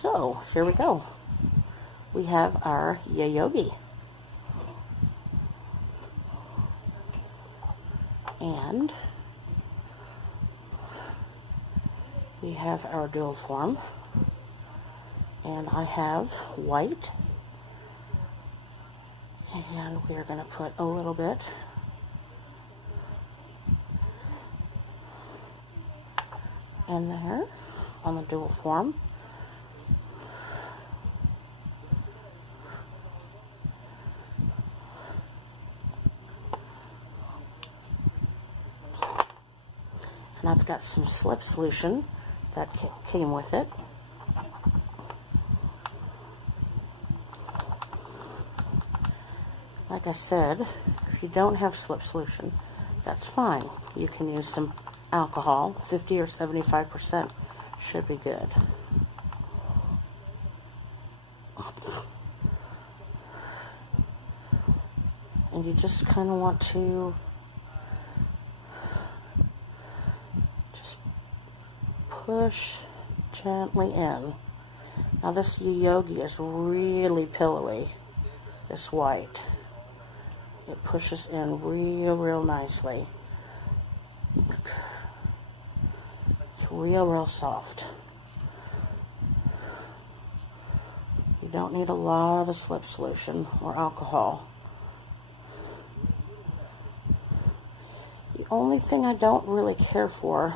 So here we go. We have our Yayoge. And we have our dual form. And I have white. And we are going to put a little bit in there on the dual form. And I've got some slip solution that came with it. Like I said, if you don't have slip solution, that's fine. You can use some alcohol, 50 or 75% should be good. And you just kind of want to just push gently in. Now this Yayoge is really pillowy, this white. It pushes in real nicely. It's real soft. You don't need a lot of slip solution or alcohol. The only thing I don't really care for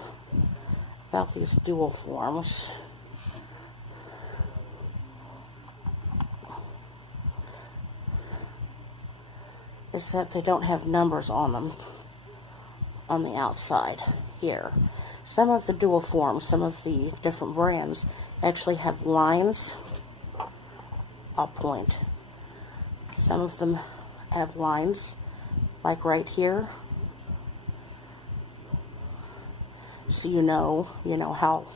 about these dual forms is that they don't have numbers on them on the outside here. Some of the dual forms, some of the different brands actually have lines. I'll point. Some of them have lines like right here. So you know how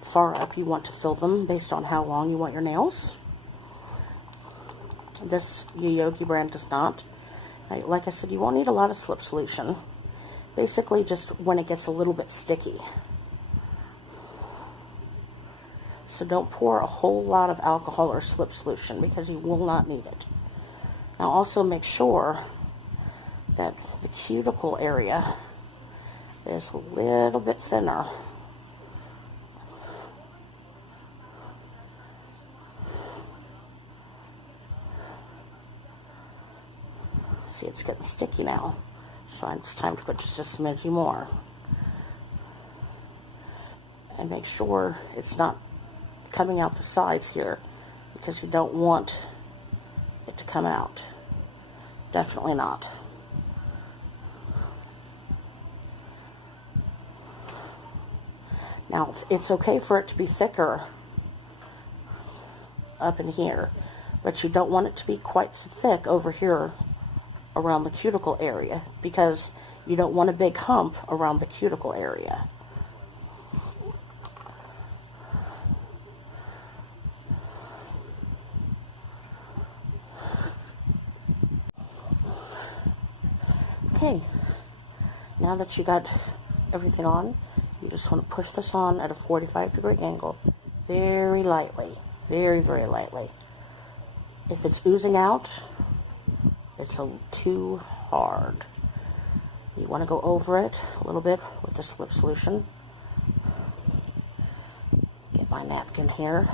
far up you want to fill them based on how long you want your nails. This Yayoge brand does not. Like I said, you won't need a lot of slip solution. Basically just when it gets a little bit sticky. So don't pour a whole lot of alcohol or slip solution because you will not need it. Now also make sure that the cuticle area is a little bit thinner. See, it's getting sticky now, so it's time to put just a smidgy more. And make sure it's not coming out the sides here, because you don't want it to come out. Definitely not. Now, it's okay for it to be thicker up in here, but you don't want it to be quite so thick over here around the cuticle area, because you don't want a big hump around the cuticle area. Okay, now that you got everything on, you just want to push this on at a 45-degree angle, very lightly, very lightly. If it's oozing out, it's too hard. You want to go over it a little bit with the slip solution. Get my napkin here.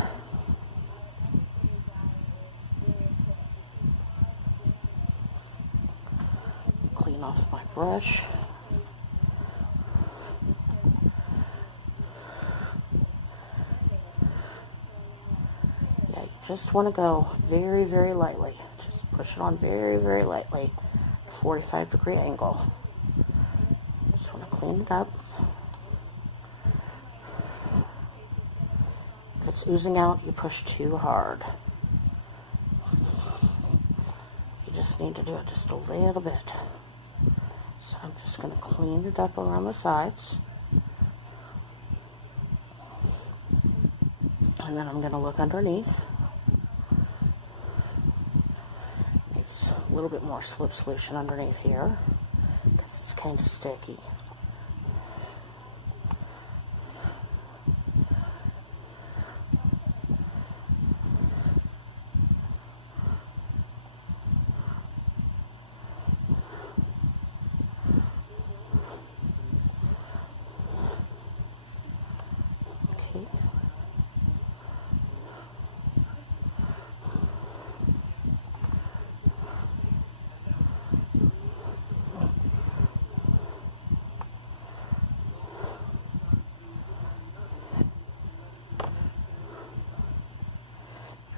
Clean off my brush. Yeah, you just want to go very lightly. Push it on very lightly, 45-degree angle. Just want to clean it up. If it's oozing out, you push too hard. You just need to do it just a little bit. So I'm just going to clean it up around the sides. And then I'm going to look underneath. A little bit more slip solution underneath here because it's kind of sticky.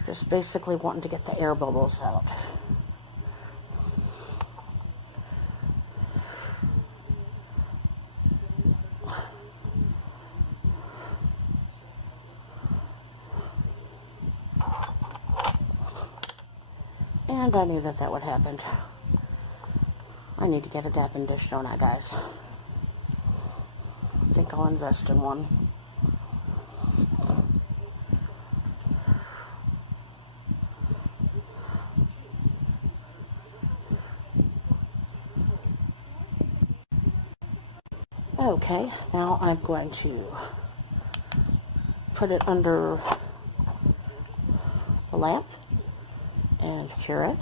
Just basically wanting to get the air bubbles out. And I knew that that would happen. I need to get a dapping dish, don't I, guys? I think I'll invest in one. Okay, now I'm going to put it under the lamp and cure it.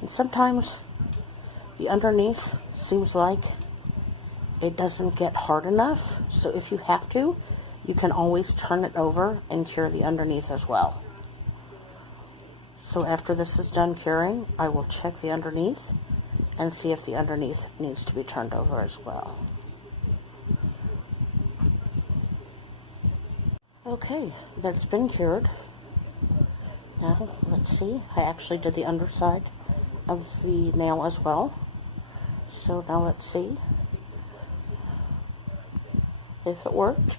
And sometimes the underneath seems like it doesn't get hard enough, so if you have to, you can always turn it over and cure the underneath as well. So after this is done curing, I will check the underneath and see if the underneath needs to be turned over as well. Okay, that's been cured. Now, let's see. I actually did the underside of the nail as well. So now let's see if it worked.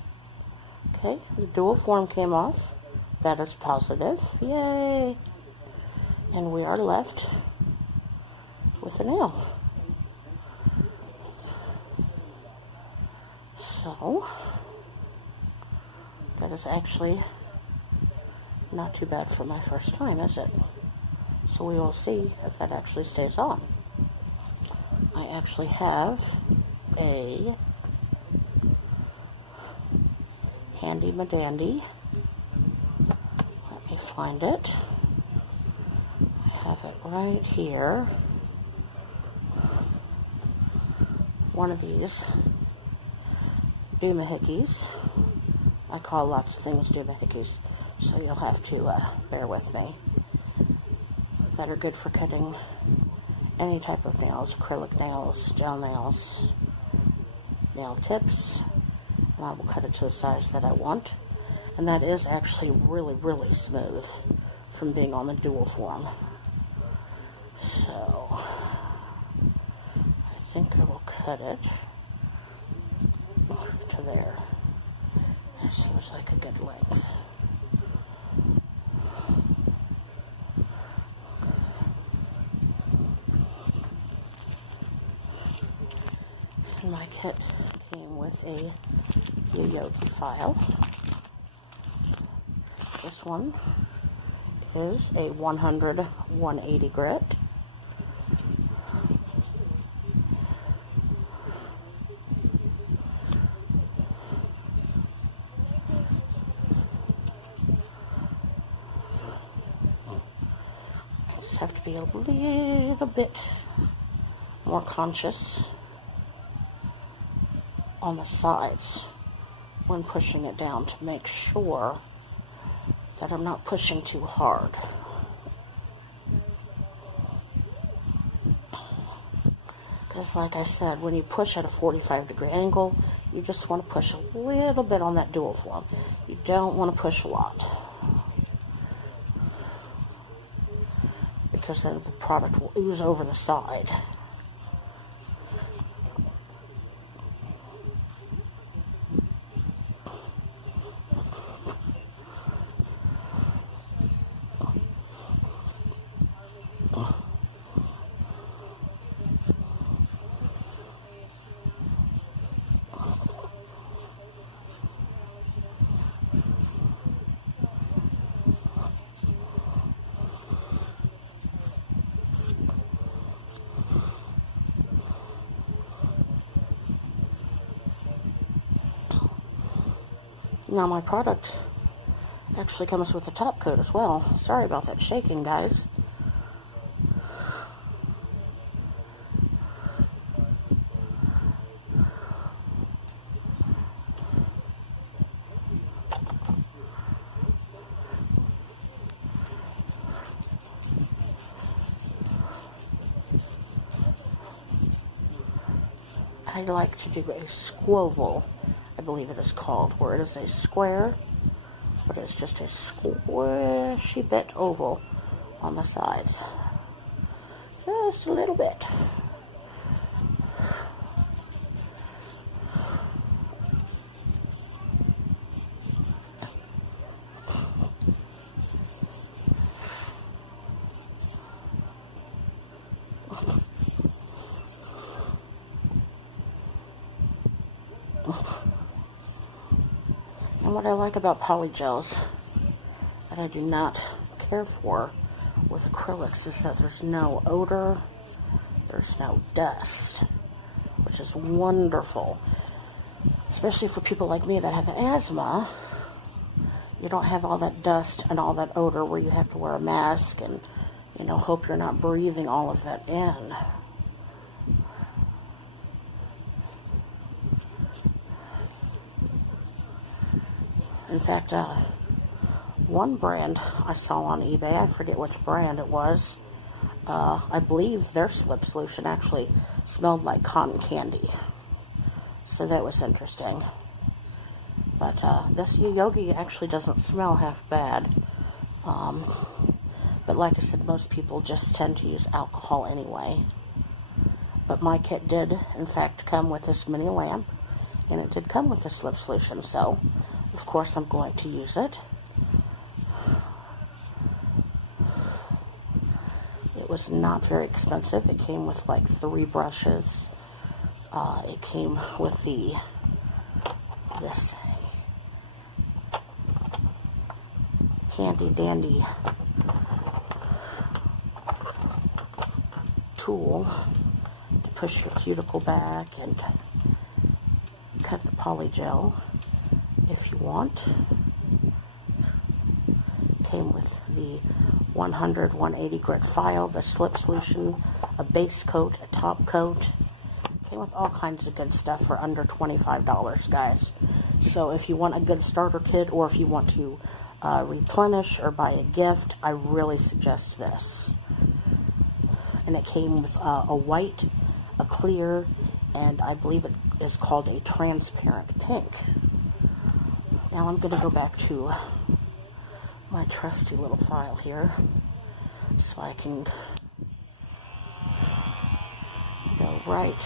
Okay, the dual form came off. That is positive. Yay! And we are left with the nail. So, that is actually not too bad for my first time, is it? So we will see if that actually stays on. I actually have a handy dandy. Let me find it. I have it right here. One of these doohickeys. I call lots of things doohickeys, so you'll have to bear with me. That are good for cutting any type of nails, acrylic nails, gel nails, nail tips, and I will cut it to the size that I want. And that is actually really, really smooth from being on the dual form. So, I think I will cut it to there. That seems like a good length. My kit came with a Yayoge file. This one is a 100-180 grit. I just have to be a little bit more conscious on the sides when pushing it down to make sure that I'm not pushing too hard. Because like I said, when you push at a 45-degree angle, you just want to push a little bit on that dual form. You don't want to push a lot, because then the product will ooze over the side. Now my product actually comes with a top coat as well. Sorry about that shaking, guys. I like to do a squoval, I believe it is called, where it is a square, but it's just a squishy bit oval on the sides. Just a little bit. And what I like about polygels that I do not care for with acrylics is that there's no odor, there's no dust, which is wonderful. Especially for people like me that have asthma, you don't have all that dust and all that odor where you have to wear a mask and, you know, hope you're not breathing all of that in. In fact, one brand I saw on eBay, I forget which brand it was, I believe their slip solution actually smelled like cotton candy. So that was interesting. But this Yayoge actually doesn't smell half bad. But like I said, most people just tend to use alcohol anyway. But my kit did, in fact, come with this mini lamp. And it did come with the slip solution, so of course I'm going to use it. It was not very expensive. It came with like 3 brushes. It came with this handy dandy tool to push your cuticle back and cut the polygel if you want. Came with the 100-180 grit file, the slip solution, a base coat, a top coat. Came with all kinds of good stuff for under $25, guys. So if you want a good starter kit, or if you want to replenish or buy a gift, I really suggest this. And it came with a white, a clear, and I believe it is called a transparent pink. Now I'm going to go back to my trusty little file here so I can go right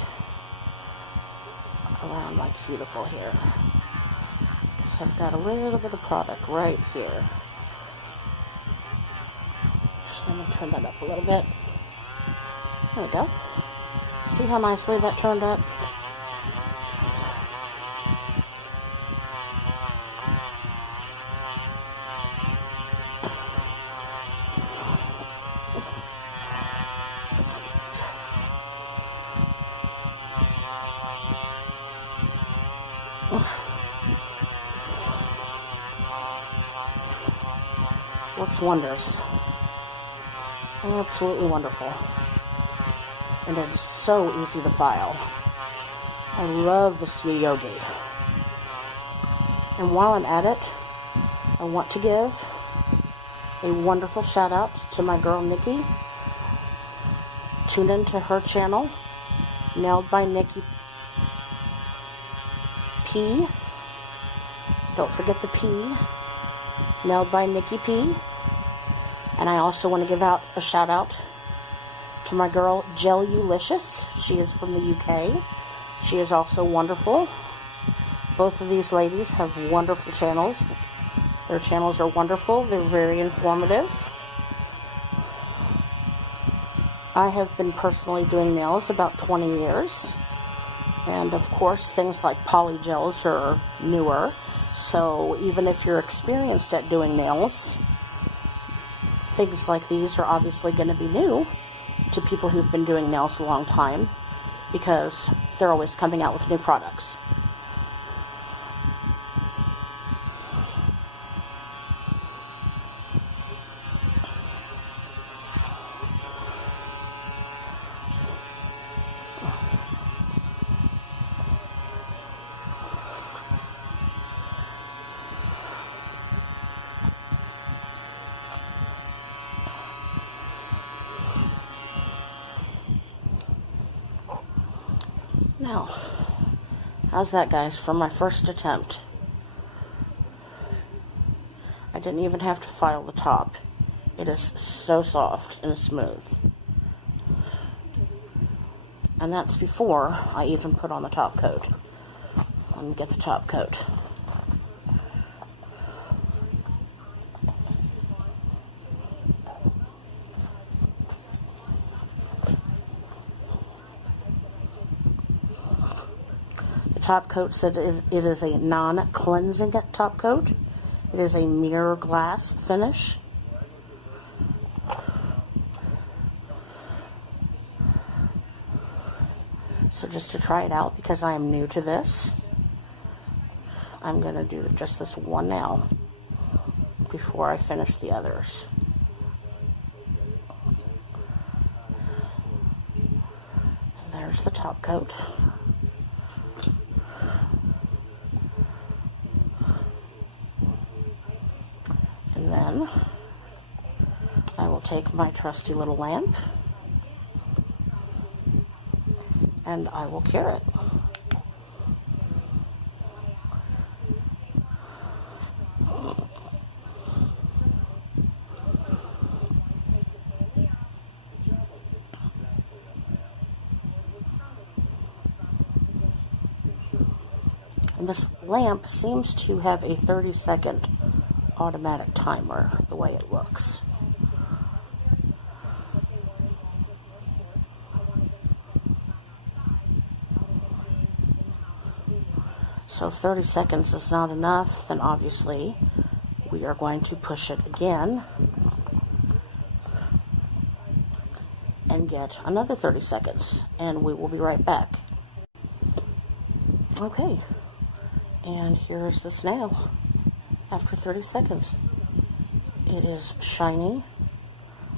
around my cuticle here. So I've got a little bit of product right here. Just going to turn that up a little bit. There we go. See how nicely that turned up? Works wonders. Absolutely wonderful. And it is so easy to file. I love this Yayoge. And while I'm at it, I want to give a wonderful shout out to my girl Nikki. Tune into her channel, Nailed by Nikki P. Don't forget the P. Nailed by Nikki P. And I also want to give out a shout out to my girl Jellulicious. She is from the UK. She is also wonderful. Both of these ladies have wonderful channels. Their channels are wonderful. They're very informative. I have been personally doing nails about 20 years. And of course, things like polygels are newer. So even if you're experienced at doing nails, things like these are obviously going to be new to people who've been doing nails a long time, because they're always coming out with new products. Now, How's that, guys, for my first attempt? I didn't even have to file the top. It is so soft and smooth. And that's before I even put on the top coat. Let me get the top coat. The top coat said it is a non-cleansing top coat. It is a mirror glass finish. So just to try it out, because I am new to this, I'm going to do just this one now before I finish the others. There's the top coat. And then I will take my trusty little lamp and I will cure it. And this lamp seems to have a 30-second automatic timer, the way it looks. So if 30 seconds is not enough, then obviously we are going to push it again and get another 30 seconds, and we will be right back. Okay, and here's the snail after 30 seconds. It is shiny.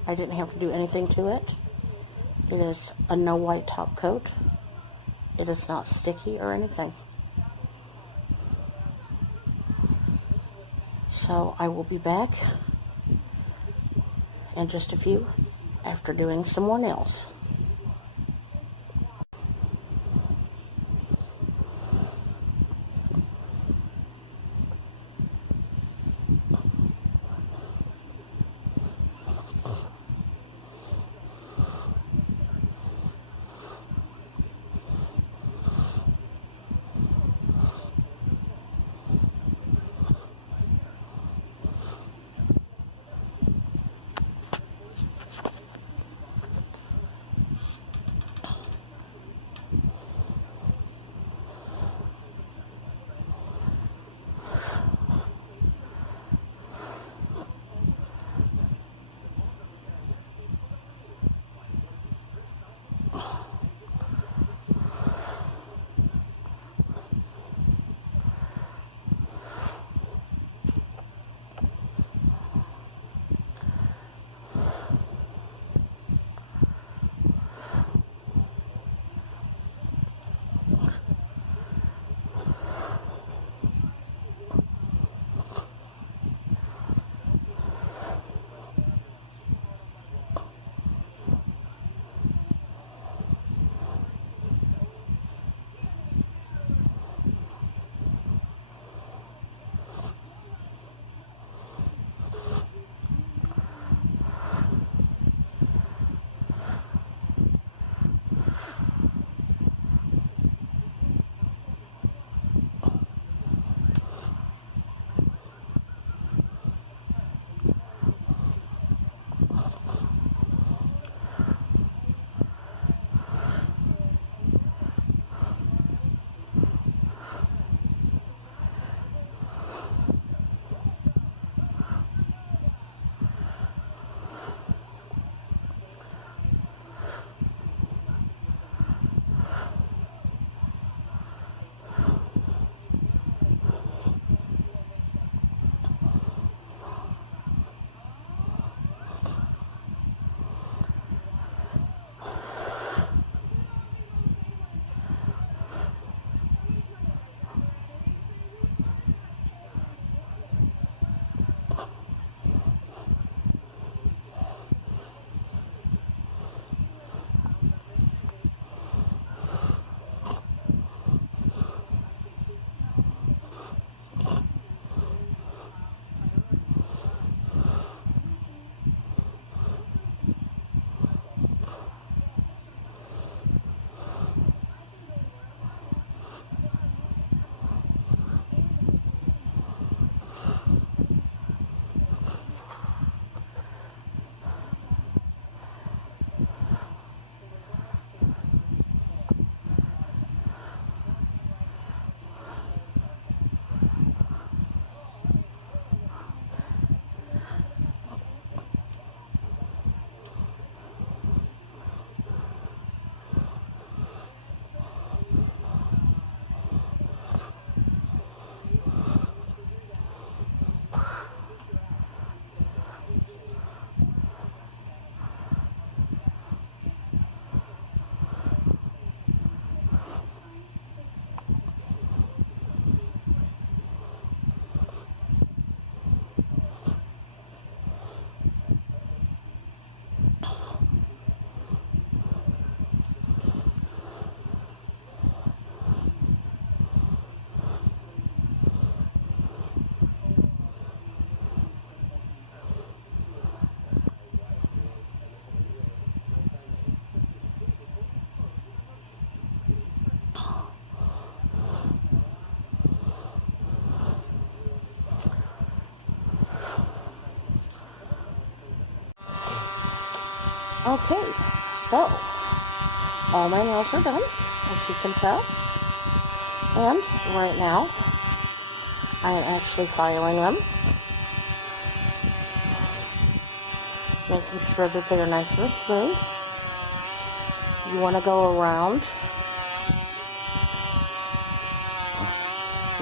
I didn't have to do anything to it. It is a no white top coat. It is not sticky or anything. So I will be back in just a few after doing some more nails. Okay, so all my nails are done, as you can tell. And right now, I am actually filing them, making sure that they're nice and smooth. You want to go around,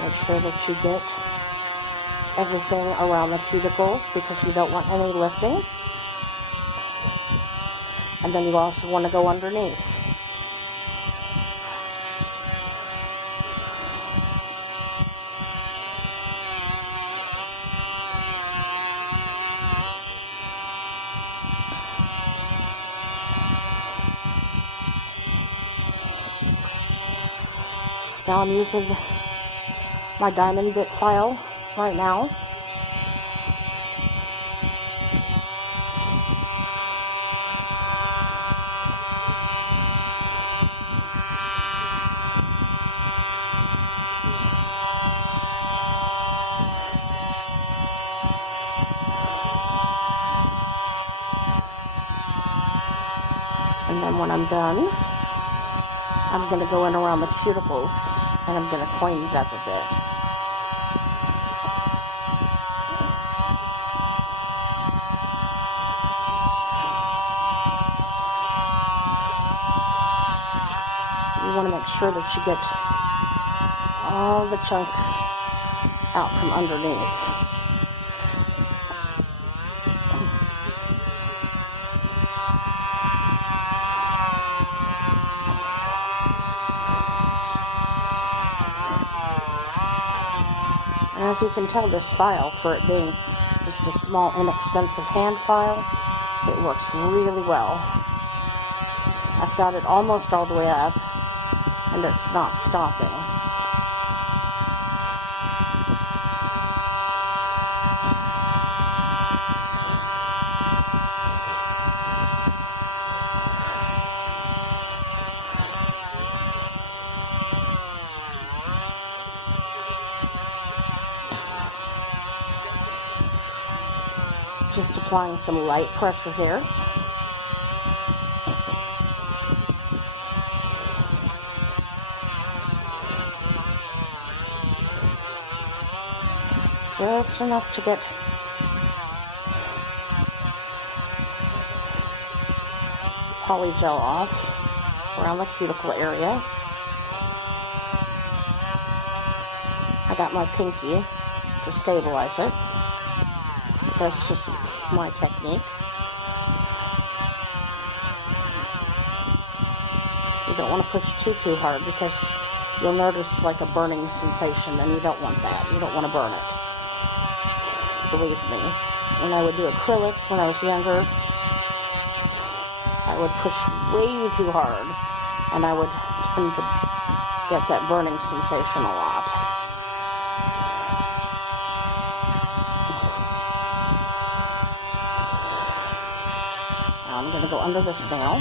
make sure that you get everything around the cuticles because you don't want any lifting. And then you also want to go underneath. Now I'm using my diamond bit file right now. And then when I'm done, I'm going to go in around the cuticles and I'm going to clean it up a bit. You want to make sure that you get all the chunks out from underneath. As you can tell, this file, for it being just a small, inexpensive hand file, it works really well. I've got it almost all the way up, and it's not stopping. Just applying some light pressure here. Just enough to get polygel off around the cuticle area. I got my pinky to stabilize it. That's just my technique. You don't want to push too hard because you'll notice like a burning sensation, and you don't want that. You don't want to burn it. Believe me. When I would do acrylics when I was younger, I would push way too hard, and I would tend to get that burning sensation a lot. I'm going to go under this nail,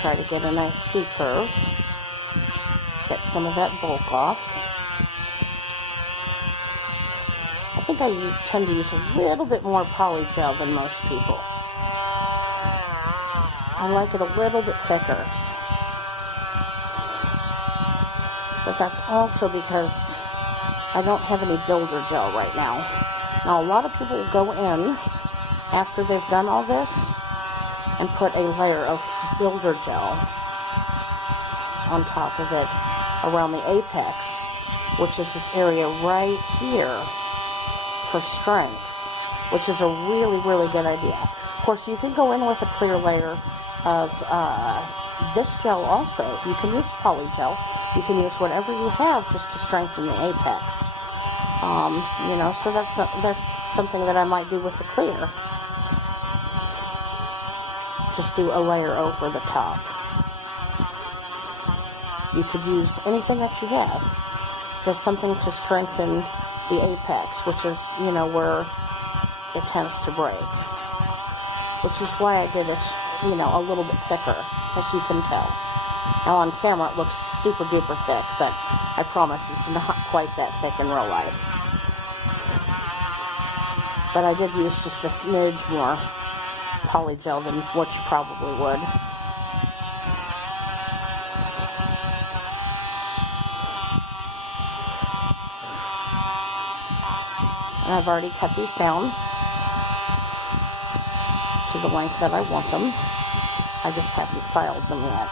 try to get a nice C-curve, get some of that bulk off. I think I tend to use a little bit more polygel than most people. I like it a little bit thicker. But that's also because I don't have any builder gel right now. Now a lot of people will go in after they've done all this and put a layer of builder gel on top of it around the apex, which is this area right here for strength, which is a really good idea. Of course, you can go in with a clear layer of this gel also. You can use polygel. You can use whatever you have just to strengthen the apex. You know, so that's something that I might do with the clear. Just do a layer over the top. You could use anything that you have, just something to strengthen the apex, which is, you know, where it tends to break. Which is why I did it, you know, a little bit thicker, as you can tell. Now on camera it looks super duper thick, but I promise it's not quite that thick in real life. But I did use just a smidge more polygel than what you probably would. And I've already cut these down to the length that I want them. I just haven't filed them yet.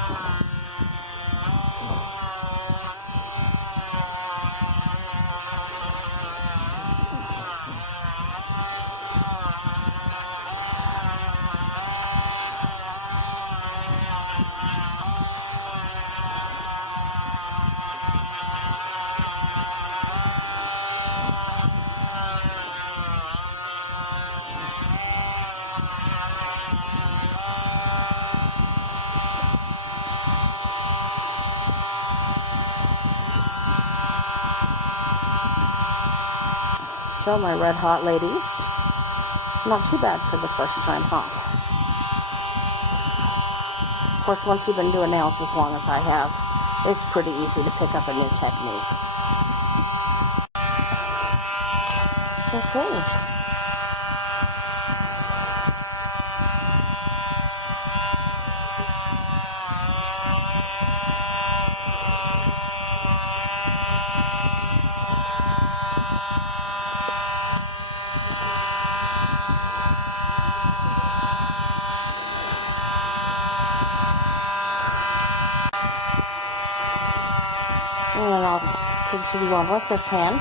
So my red hot ladies, not too bad for the first time, huh? Of course, once you've been doing nails as long as I have, it's pretty easy to pick up a new technique. Okay. And I'll continue on with this hand.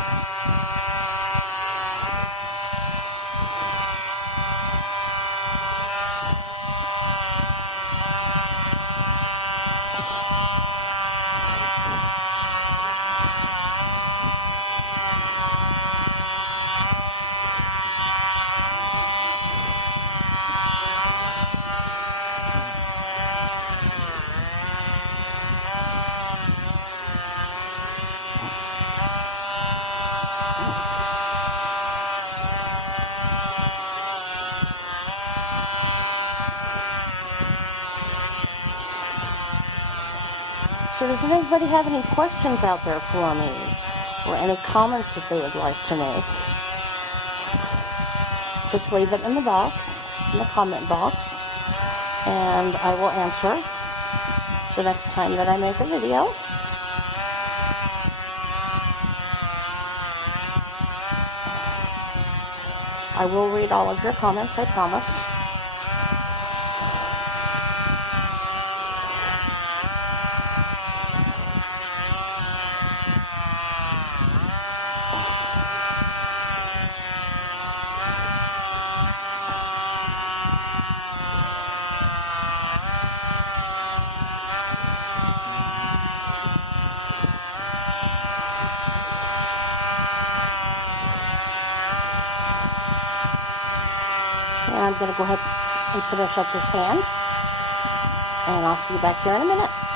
So does anybody have any questions out there for me? Or any comments that they would like to make? Just leave it in the box, in the comment box, and I will answer the next time that I make a video. I will read all of your comments, I promise. I'm going to go ahead and finish up this hand, and I'll see you back here in a minute.